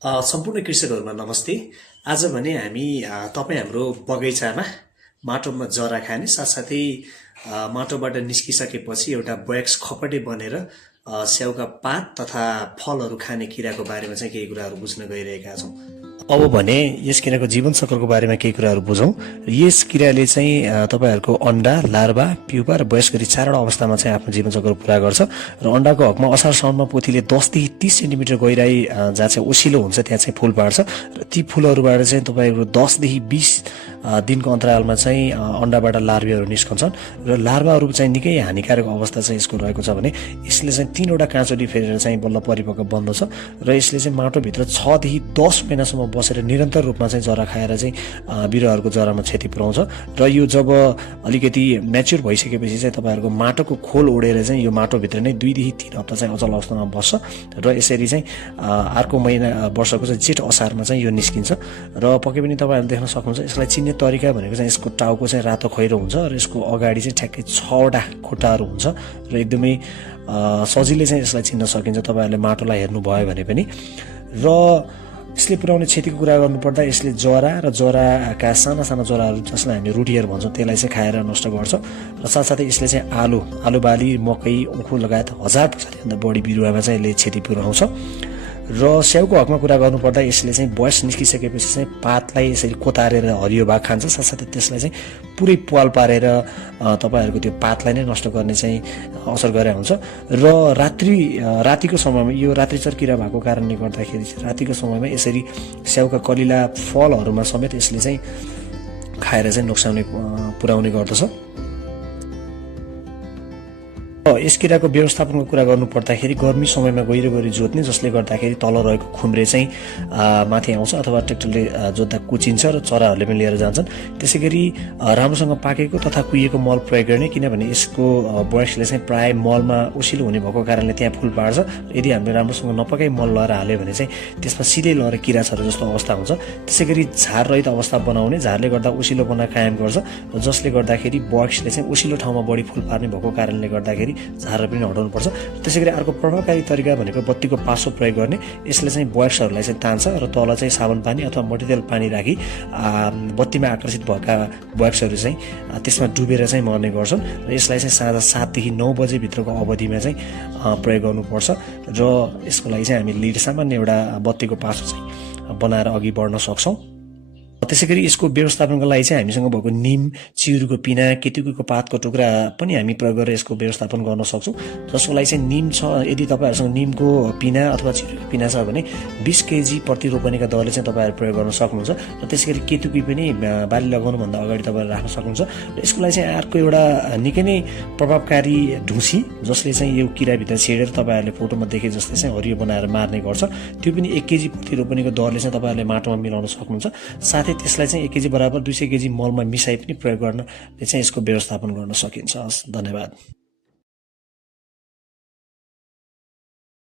सम्पूर्ण कृषकहरूमा नमस्ते। आज भने हामी तपाईँ हाम्रो बगैँचामा माटोमा जरा खाने साथसाथै माटोबाट निस्किसकेपछि एउटा ब्याक्स खपटे बनेर स्याउका पात तथा फलहरू खाने किराको बारेमा चाहिँ केही कुराहरू बुझ्न गइरहेका छौँ। अब भने यस किराको जीवन चक्रको बारेमा केही कुराहरू बुझौँ। यस किराले चाहिँ तपाईँहरूको अन्डा, लार्भा, प्युपा र वयस्क गरी चारवटा अवस्थामा चाहिँ आफ्नो जीवन चक्र पुरा गर्छ र अन्डाको हकमा असार साउनमा पोथीले 10 देखि 30 सेन्टिमिटर गहिराई जहाँ चाहिँ ओसिलो हुन्छ त्यहाँ चाहिँ फुल पार्छ र ती फुलहरूबाट चाहिँ तपाईँको 10 देखि 20 दिनको अन्तरालमा चाहिँ अन्डाबाट लार्भाहरू निस्कन्छन् र लार्भाहरू चाहिँ निकै हानिकारक अवस्था चाहिँ यसको रहेको छ भने यसले चाहिँ 3वटा काँचोली फेरेर चाहिँ बल्ल परिपक्व बन्दछ र यसले चाहिँ माटोभित्र 6 देखि 10 महिनासम्म बसेर निरन्तर रूपमा चाहिँ जरा खाएर चाहिँ बिरुवाहरूको जरामा क्षति पुर्याउँछ र यो जब अलिकति म्याच्योर भइसकेपछि चाहिँ तपाईँहरूको माटोको खोल ओढेर चाहिँ यो माटोभित्र नै 2 देखि 3 हप्ता चाहिँ अचल अवस्थामा बस्छ र यसरी चाहिँ अर्को महिना वर्षको चाहिँ जेठ असारमा चाहिँ यो निस्किन्छ र पक्कै पनि तपाईँहरूले देख्न सक्नुहुन्छ। यसलाई चिन्ने तरिका भनेको चाहिँ यसको टाउको चाहिँ रातो खैरो हुन्छ र यसको अगाडि चाहिँ ठ्याक्कै 6वटा खुट्टाहरू हुन्छ र एकदमै सजिलै चाहिँ यसलाई चिन्न सकिन्छ तपाईँहरूले माटोलाई हेर्नुभयो भने पनि। र यसले पुर्याउने क्षतिको कुरा गर्नुपर्दा यसले जरा र जराका साना साना जराहरू जसलाई हामी रुटियर भन्छौँ त्यसलाई चाहिँ खाएर नष्ट गर्छ र साथसाथै यसले चाहिँ आलु बाली मकै उखु लगायत 1000 प्रजातिभन्दा बढी बिरुवामा चाहिँ यसले क्षति पुर्याउँछ। र स्याउको हकमा कुरा गर्नुपर्दा यसले चाहिँ बयस निस्किसकेपछि चाहिँ पातलाई यसरी कोतारेर हरियो भाग खान्छ, साथसाथै त्यसलाई चाहिँ पुरै पाल पारेर तपाईँहरूको त्यो पातलाई नै नष्ट गर्ने चाहिँ असर गरे हुन्छ। र रातिको समयमा यो रात्रिचर किरा भएको कारणले गर्दाखेरि रातिको समयमा यसरी स्याउका कलिला फलहरूमा समेत यसले चाहिँ खाएर चाहिँ नोक्साउने पुर्याउने गर्दछ। यस किराको व्यवस्थापनको कुरा गर्नुपर्दाखेरि गर्मी समयमा गहिरो जोत्ने जसले गर्दाखेरि तल रहेको खुम्रे चाहिँ माथि आउँछ अथवा ट्र्याक्टरले जोत्दा कुचिन्छ र चराहरूले पनि लिएर जान्छन्। त्यसैगरी राम्रोसँग पाकेको तथा कुहिएको मल प्रयोग गर्ने, किनभने यसको बयसले चाहिँ प्राय मलमा ओसिलो हुने भएको कारणले त्यहाँ फुल पार्छ। यदि हामीले राम्रोसँग नपकाई मल लगाएर हाल्यो भने चाहिँ त्यसमा सिधै लगेर किरा छर्ने जस्तो अवस्था हुन्छ। त्यसैगरी झार रहित अवस्था बनाउने, झारले गर्दा ओसिलोपना कायम गर्छ र जसले गर्दाखेरि बयसले चाहिँ ओसिलो ठाउँमा बढी फुल पार्ने भएको कारणले गर्दाखेरि झार पनि हटाउनुपर्छ। त्यसैगरी अर्को प्रभावकारी तरिका भनेको बत्तीको पासो प्रयोग गर्ने। यसले चाहिँ बयसहरूलाई चाहिँ तान्छ र तल चाहिँ साबुन पानी अथवा मट्टितेल पानी राखी बत्तीमा आकर्षित भएका बयसहरू चाहिँ त्यसमा डुबेर चाहिँ मर्ने गर्छन् र यसलाई चाहिँ साँझ 7 देखि 9 बजेभित्रको अवधिमा चाहिँ प्रयोग गर्नुपर्छ र यसको लागि चाहिँ हामी लिड सामान्य एउटा बत्तीको पासो चाहिँ बनाएर अघि बढ्न सक्छौँ। त्यसैगरी यसको व्यवस्थापनको लागि चाहिँ हामीसँग भएको निम, चिउरको पिना, केतुकीको पातको टुक्रा पनि हामी प्रयोग गरेर यसको व्यवस्थापन गर्न सक्छौँ। जसको लागि चाहिँ निम छ, यदि तपाईँहरूसँग निमको पिना अथवा चिउरको पिना छ भने 20 केजी प्रति रोपनीका दरले चाहिँ तपाईँहरू प्रयोग गर्न सक्नुहुन्छ र त्यसैगरी केतुकी पनि बाली लगाउनुभन्दा अगाडि तपाईँहरू राख्न सक्नुहुन्छ। र यसको लागि चाहिँ अर्को एउटा निकै नै प्रभावकारी ढुसी जसले चाहिँ यो किराभित्र छेडेर तपाईँहरूले फोटोमा देखे जस्तै चाहिँ हरियो बनाएर मार्ने गर्छ, त्यो पनि 1 केजी प्रति रोपनीको दरले चाहिँ तपाईँहरूले माटोमा मिलाउन सक्नुहुन्छ। साथै त्यसलाई चाहिँ 1 केजी बराबर 200 केजी मलमा मिसाई पनि प्रयोग गर्न चाहिँ यसको व्यवस्थापन गर्न सकिन्छ। धन्यवाद।